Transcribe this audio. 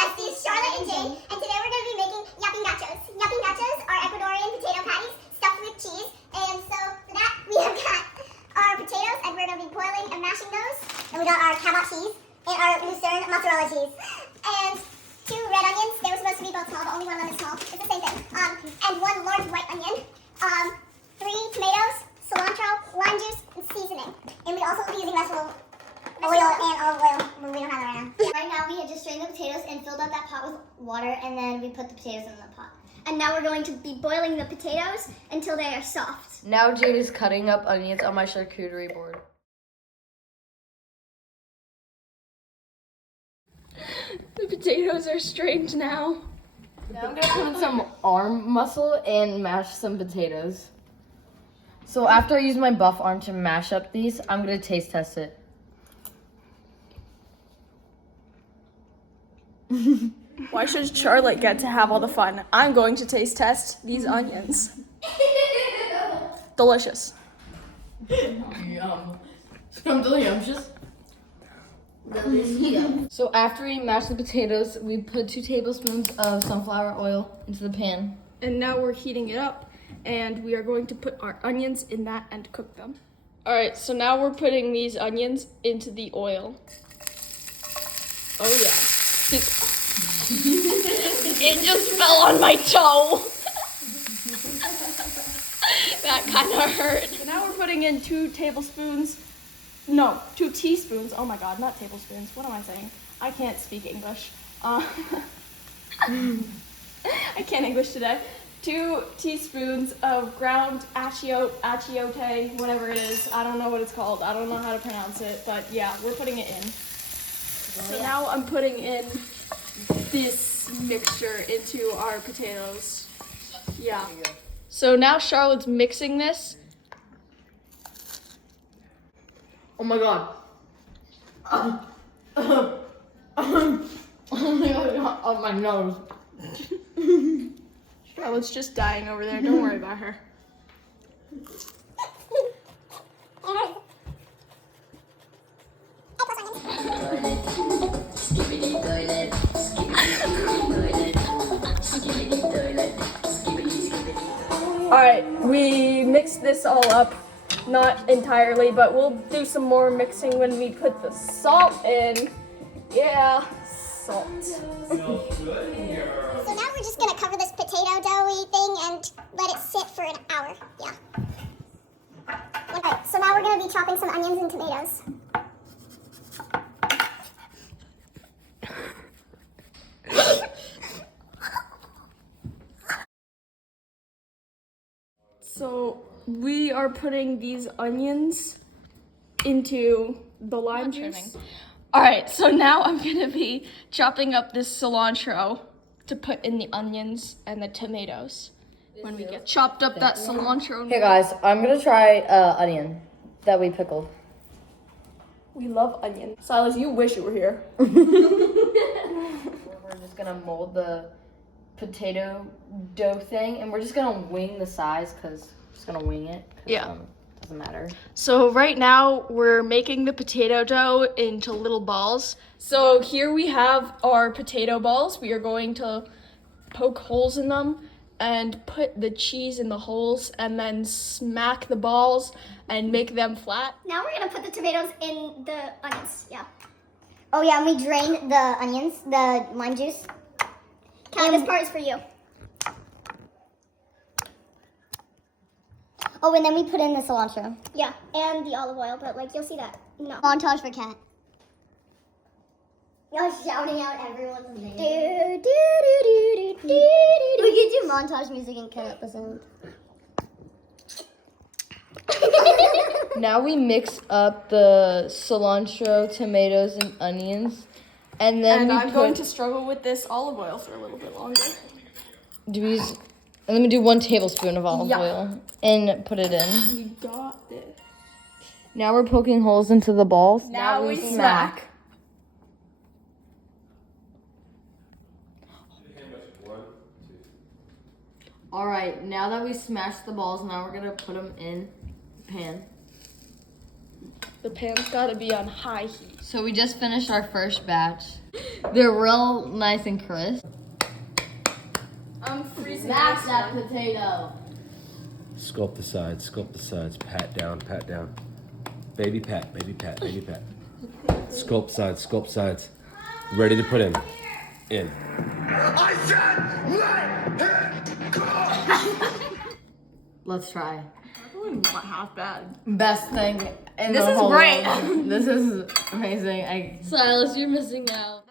besties, Charlotte and Jane, and today we're going to be making llapingachos. Llapingachos are Ecuadorian potato patties stuffed with cheese, and so for that we have got our potatoes, and we're going to be boiling and mashing those. And we got our cabot cheese and our Lucerne mozzarella cheese, and 2 red onions. They were supposed to be both small, but only one of them is small. It's the same thing. And 1 large white onion. 3 tomatoes, cilantro, lime juice, and seasoning. And we also will be using vegetable oil and olive oil when we don't have it right now. Right now we had just strained the potatoes and filled up that pot with water, and then we put the potatoes in the pot. And now we're going to be boiling the potatoes until they are soft. Now Jade is cutting up onions on my charcuterie board. The potatoes are strained now. Now I'm gonna put in some arm muscle and mash some potatoes. So after I use my buff arm to mash up these, I'm gonna taste test it. Why should Charlotte get to have all the fun? I'm going to taste test these onions. Delicious. Yum. Delicious. So after we mash the potatoes, we put 2 tablespoons of sunflower oil into the pan. And now we're heating it up, and we are going to put our onions in that and cook them. All right, so now we're putting these onions into the oil. Oh yeah. It just fell on my toe. That kind of hurt. So now we're putting in 2 teaspoons. Oh my God, not tablespoons. What am I saying? I can't speak English. I can't English today. 2 teaspoons of ground achiote, whatever it is. I don't know what it's called. I don't know how to pronounce it, but yeah, we're putting it in. So now I'm putting in this mixture into our potatoes. Yeah. So now Charlotte's mixing this. Oh my god. Oh my god, on my nose. Charlotte's just dying over there. Don't worry about her. Alright, we mixed this all up. Not entirely, but we'll do some more mixing when we put the salt in. Yeah, salt. So now we're just going to cover this potato doughy thing and let it sit for an hour. Yeah. Alright, so now we're going to be chopping some onions and tomatoes. So we are putting these onions into the lime juice. All right, so now I'm gonna be chopping up this cilantro to put in the onions and the tomatoes when we get chopped up that cilantro. Hey guys, I'm gonna try onion that we pickled. We love onion. Silas, you wish you were here. We're just gonna mold the potato dough thing, and we're just gonna wing the size because we're just gonna wing it. Yeah. Doesn't matter. So right now we're making the potato dough into little balls. So here we have our potato balls. We are going to poke holes in them and put the cheese in the holes and then smack the balls and make them flat. Now we're going to put the tomatoes in the onions. Yeah. Oh yeah, and we drain the onions, the lime juice. Callie, this part is for you. Oh, and then we put in the cilantro. Yeah, and the olive oil, but like you'll see that. No. Montage for Kat. You're shouting out everyone's name. Do, do, do, do, do, do, do. We could do montage music and cut up the sound. Now we mix up the cilantro, tomatoes, and onions, and then I'm going to struggle with this olive oil for a little bit longer. And then we do 1 tablespoon of olive oil and put it in. We got this. Now we're poking holes into the balls. Now we smack. All right, now that we smashed the balls, now we're gonna put them in the pan. The pan's gotta be on high heat. So we just finished our first batch. They're real nice and crisp. I'm freezing. Mash that potato. Sculpt the sides, pat down. Baby pat. Sculpt sides. Ready to put in. I said let him go! Let's try. Probably not half bad. Best thing in This the is whole great. world. This is amazing. Silas, you're missing out.